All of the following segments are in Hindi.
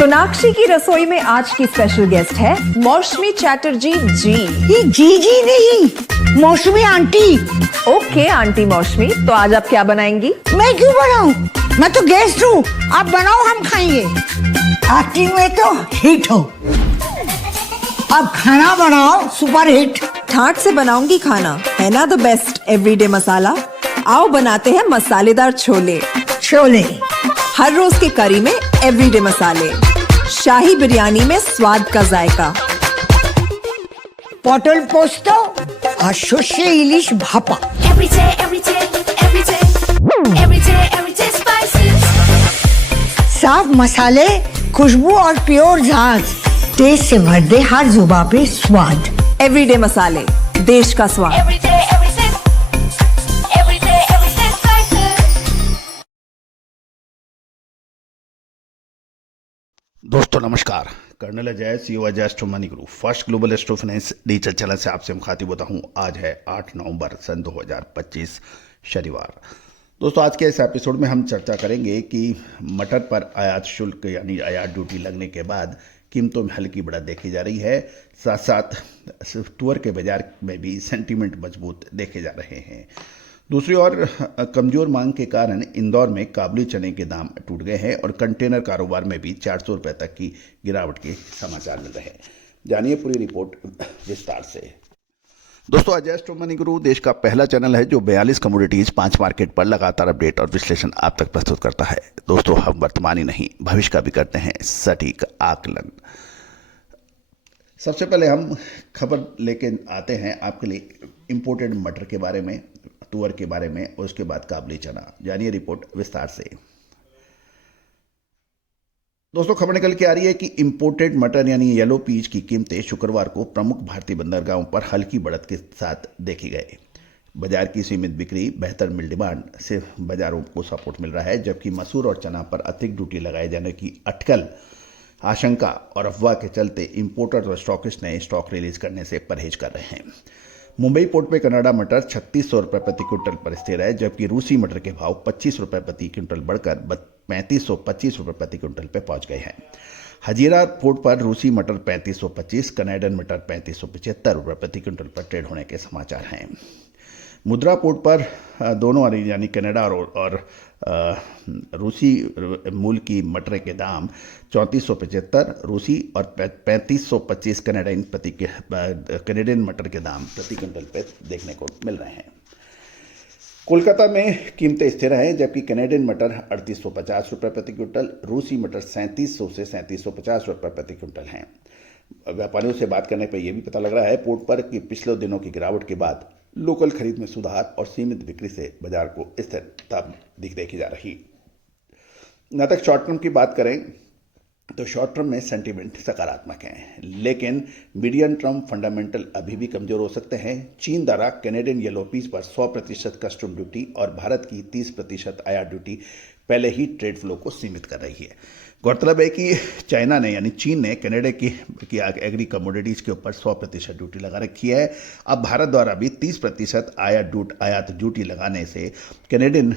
सोनाक्षी की रसोई में आज की स्पेशल गेस्ट है मौसमी चैटर्जी जी। ये जी नहीं, मौसमी आंटी। ओके आंटी मौसमी, तो आज आप क्या बनाएंगी? मैं क्यों बनाऊं? मैं तो गेस्ट हूँ, आप बनाओ हम खाएंगे। एक्टिंग में तो हिट हो, अब खाना बनाओ सुपर हिट। ठाट से बनाऊंगी खाना, है ना द बेस्ट एवरीडे मसाला। आओ बनाते हैं मसालेदार छोले। छोले हर रोज के करी में एवरीडे मसाले, शाही बिरयानी में स्वाद का जायका। পটল পোস্ত আর সর্ষে ইলিশ ভাপা। साफ मसाले, खुशबू और प्योर झाग, टेस्ट से भर दे हर जुबान पे स्वाद। एवरीडे मसाले, देश का स्वाद। दोस्तों नमस्कार, colonel Ajay CEO Ajay astro money group first global astro finance digital channel से आपसे मुखातिब होता हूं। आज है 8 नवंबर सन 2025 शनिवार। दोस्तों आज के इस एपिसोड में हम चर्चा करेंगे कि मटर पर आयात शुल्क यानी आयात ड्यूटी लगने के बाद कीमतों में हल्की बढ़त देखी जा रही है। साथ साथ तुअर के बाजार में भी सेंटीमेंट मजबूत देखे जा रहे हैं। दूसरी ओर कमजोर मांग के कारण इंदौर में काबुली चने के दाम टूट गए हैं और कंटेनर कारोबार में भी 400 रुपये तक की गिरावट के समाचार मिल रहे हैं। जानिए पूरी रिपोर्ट विस्तार से। दोस्तों अजय एस्ट्रो मनी गुरु देश का पहला चैनल है जो 42 कमोडिटीज 5 मार्केट पर लगातार अपडेट और विश्लेषण आप तक प्रस्तुत करता है। दोस्तों हम वर्तमान ही नहीं भविष्य का भी करते हैं सटीक आकलन। सबसे पहले हम खबर लेके आते हैं आपके लिए इंपोर्टेड मटर के बारे में, तुअर के बारे में और उसके बाद काबुली चना। जानिए रिपोर्ट विस्तार से। दोस्तों खबर निकल के आ रही है कि इंपोर्टेड मटर यानी येलो पीच की कीमतें शुक्रवार को प्रमुख भारतीय बंदरगाहों पर हल्की बढ़त के साथ देखी गए। बाजार की सीमित बिक्री, बेहतर मिल डिमांड से बाजारों को सपोर्ट मिल रहा है, जबकि मसूर और चना पर अतिरिक्त ड्यूटी लगाए जाने की अटकल, आशंका और अफवाह के चलते इंपोर्टर और स्टॉकिस्ट नए स्टॉक रिलीज करने से परहेज कर रहे हैं। मुंबई पोर्ट पे कनाडा मटर 3600 रुपये प्रति क्विंटल पर स्थिर है, जबकि रूसी मटर के भाव 25 रुपये प्रति क्विंटल बढ़कर 3525 रुपये प्रति क्विंटल पे पहुंच गए हैं। हजीरा पोर्ट पर रूसी मटर 3525, कनाडियन मटर 3575 रुपये प्रति क्विंटल पर ट्रेड होने के समाचार हैं। मुद्रा पोर्ट पर दोनों यानी कनाडा और रूसी मूल की मटर के दाम 3475 रूसी और 3525 कनाडियन मटर के दाम प्रति क्विंटल पे देखने को मिल रहे हैं। कोलकाता में कीमतें स्थिर हैं, जबकि कनाडियन मटर 3850 रुपये प्रति क्विंटल, रूसी मटर 3700 से 3750 रुपये प्रति क्विंटल हैं। व्यापारियों से बात करने पर यह भी पता लग रहा है पोर्ट पर कि पिछले दिनों की गिरावट के बाद लोकल खरीद में सुधार और सीमित बिक्री से बाजार को स्थिरता देखी जा रही। न तक शॉर्ट टर्म की बात करें तो शॉर्ट टर्म में सेंटीमेंट सकारात्मक है, लेकिन मीडियम टर्म फंडामेंटल अभी भी कमजोर हो सकते हैं। चीन द्वारा कैनेडियन येलो पीच पर 100% कस्टम ड्यूटी और भारत की 30% आयात ड्यूटी पहले ही ट्रेड फ्लो को सीमित कर रही है। गौरतलब है कि चाइना ने यानी चीन ने कनाडा की एग्री कमोडिटीज़ के ऊपर 100% ड्यूटी लगा रखी है। अब भारत द्वारा भी 30% आयात ड्यूटी लगाने से कनाडियन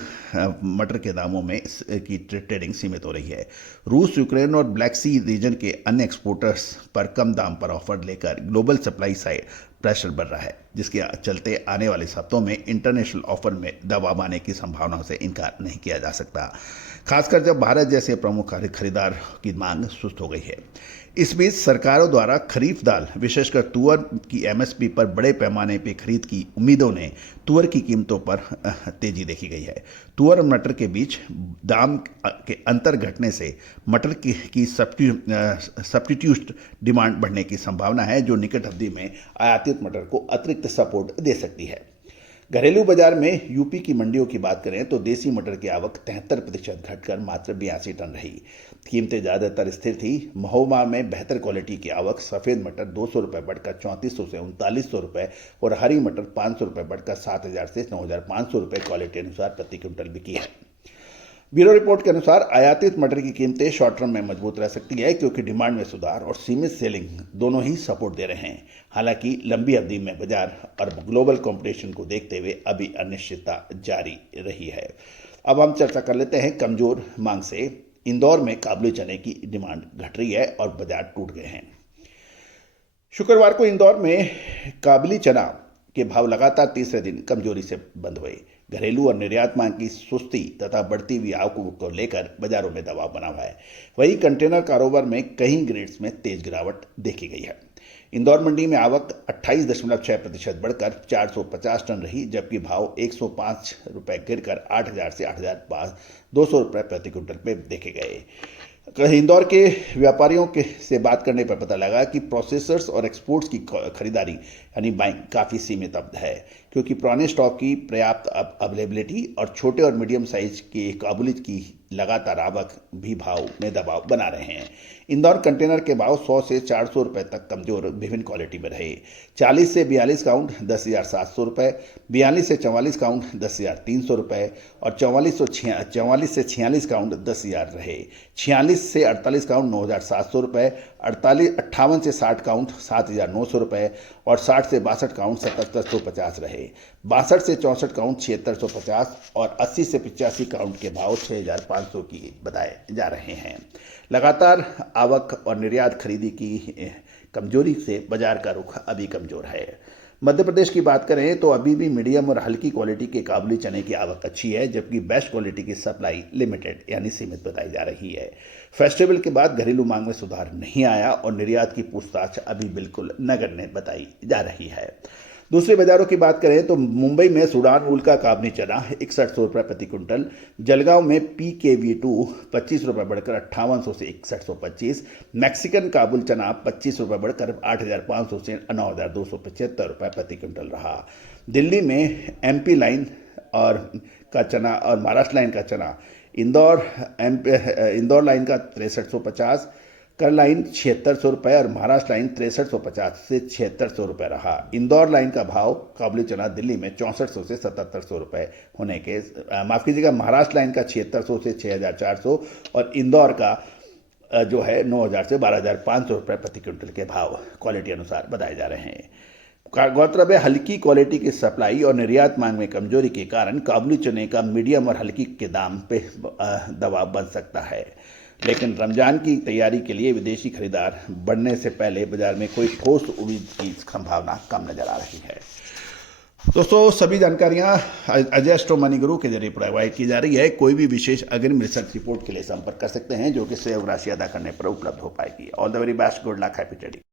मटर के दामों में की ट्रेडिंग सीमित हो रही है। रूस, यूक्रेन और ब्लैक सी रीजन के अन्य एक्सपोर्टर्स पर कम दाम पर ऑफर लेकर ग्लोबल सप्लाई साइड प्रेशर बढ़ रहा है, जिसके चलते आने वाले हफ्तों में इंटरनेशनल ऑफर में दबाव आने की संभावनाओं से इनकार नहीं किया जा सकता, खासकर जब भारत जैसे प्रमुख खरीदार की मांग सुस्त हो गई है। इस बीच सरकारों द्वारा खरीफ दाल विशेषकर तुअर की एमएसपी पर बड़े पैमाने पर खरीद की उम्मीदों ने तुअर की कीमतों पर तेजी देखी गई है। तुअर और मटर के बीच दाम के अंतर घटने से मटर की सब्स्टिट्यूट डिमांड बढ़ने की संभावना है, जो निकट अवधि में आयातित मटर को अतिरिक्त सपोर्ट दे सकती है। घरेलू बाजार में यूपी की मंडियों की बात करें तो देसी मटर की आवक 73% घटकर मात्र 82 टन रही। कीमतें ज़्यादातर स्थिर थी। महोबा में बेहतर क्वालिटी की आवक, सफ़ेद मटर 200 रुपये बढ़कर 3400 से 3900 रुपये और हरी मटर 500 रुपये बढ़कर 7000 से 9500 रुपये क्वालिटी अनुसार प्रति क्विंटल बिकी है। ब्यूरो रिपोर्ट के अनुसार आयातित मटर की कीमतें शॉर्ट टर्म में मजबूत रह सकती है, क्योंकि डिमांड में सुधार और सीमित सेलिंग दोनों ही सपोर्ट दे रहे हैं। हालांकि लंबी अवधि में बाजार और ग्लोबल कंपटीशन को देखते हुए अभी अनिश्चितता जारी रही है। अब हम चर्चा कर लेते हैं कमजोर मांग से इंदौर में काबुली चने की डिमांड घट रही है और बाजार टूट गए हैं। शुक्रवार को इंदौर में काबुली चना के भाव लगातार तीसरे दिन कमजोरी से बंद हुए। घरेलू और निर्यात मांग की सुस्ती तथा बढ़ती हुई आवक को लेकर बाजारों में दबाव बना हुआ है। वहीं कंटेनर कारोबार में कई ग्रेड्स में तेज गिरावट देखी गई है। इंदौर मंडी में आवक 28.6% बढ़कर 450 टन रही, जबकि भाव 105 रुपये गिरकर 8,000 से 8,200 रुपये प्रति क्विंटल पे देखे गए। इंदौर के व्यापारियों के से बात करने पर पता लगा कि प्रोसेसर्स और एक्सपोर्ट्स की खरीदारी यानी बाइंग काफ़ी सीमित अब है, क्योंकि पुराने स्टॉक की पर्याप्त अवेलेबिलिटी और छोटे और मीडियम साइज के काबुली की लगातार आवक भी भाव में दबाव बना रहे हैं। इंदौर कंटेनर के भाव 100 से 400 रुपये तक कमजोर विभिन्न क्वालिटी में रहे। 40 से 42 काउंट 10,700 रुपये, 42 से 44 काउंट 10,300 रुपये और 44 से 46 काउंट 10,000 रहे। 46 से 48 काउंट 9,700 रुपये, 58 से 60 काउंट 7,900 रुपये और 60 से 62 काउंट 7,750 रहे। 62 से 64 काउंट 7,650 और 80 से 85 काउंट के भाव 6,500 की बताए जा रहे हैं। लगातार आवक और निर्यात खरीदी की कमजोरी से बाजार का रुख अभी कमजोर है। मध्य प्रदेश की बात करें तो अभी भी मीडियम और हल्की क्वालिटी के काबुली चने की आवक अच्छी है, जबकि बेस्ट क्वालिटी की सप्लाई लिमिटेड यानी सीमित बताई जा रही है। फेस्टिवल के बाद घरेलू मांग में सुधार नहीं आया और निर्यात की पूछताछ अभी बिल्कुल नगण्य बताई जा रही है। दूसरे बाजारों की बात करें तो मुंबई में सूडान वूल का काबुली चना 6100 रुपये प्रति क्विंटल, जलगांव में PKV2 25 रुपये बढ़कर 5800 से 6125, मैक्सिकन काबुल चना 25 रुपये बढ़कर 8,500 से 9,275 रुपये प्रति क्विंटल रहा। दिल्ली में MP लाइन और का चना और महाराष्ट्र लाइन का चना इंदौर लाइन का 6350, कर लाइन 7600 रुपये और महाराष्ट्र लाइन 6350 से 7600 रुपये रहा। इंदौर लाइन का भाव काबुली चना दिल्ली में 6400 से 7700 रुपये होने के माफ़ कीजिएगा, महाराष्ट्र लाइन का 7600 से 6400 और इंदौर का जो है 9,000 से 12,500 रुपये प्रति क्विंटल के भाव क्वालिटी अनुसार बताए जा रहे हैं। गौरतलब है, हल्की क्वालिटी की सप्लाई और निर्यात मांग में कमजोरी के कारण काबुली चने का मीडियम और हल्की के दाम पे दबाव बन सकता है, लेकिन रमजान की तैयारी के लिए विदेशी खरीदार बढ़ने से पहले बाजार में कोई ठोस उम्मीद की संभावना कम नजर आ रही है। दोस्तों, सभी जानकारियां अजय एस्ट्रो मनी गुरु के जरिए प्रोवाइड की जा रही है। कोई भी विशेष अग्रिम रिसर्च रिपोर्ट के लिए संपर्क कर सकते हैं, जो कि सेव राशि अदा करने पर उपलब्ध हो पाएगी। All the very best, good luck, happy trading.